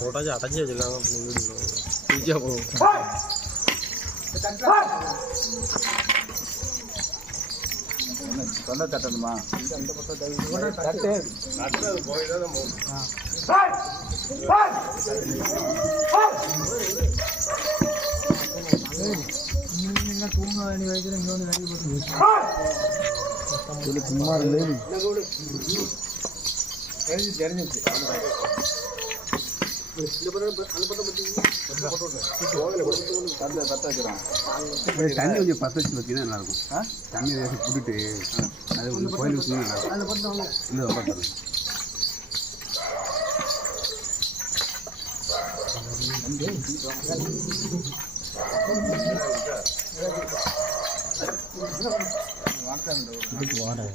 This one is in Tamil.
போட்டாச்சு அடைச்சி வச்சிருக்காங்க வீடியோ போகும். தொண்டை தட்டணுமா? அந்த பக்கம் தட்டு தூங்க வேண்டிய வயசுல இங்கே வேலை சும்மா இருந்தேன் தெரிஞ்சிச்சு. தண்ணி கொஞ்சம் பற்ற வச்சு பார்த்தீங்கன்னா நல்லாயிருக்கும். தண்ணி போட்டுட்டு அது கொஞ்சம் கோயில் வச்சுன்னா நல்லாயிருக்கும். இல்லை வாடகை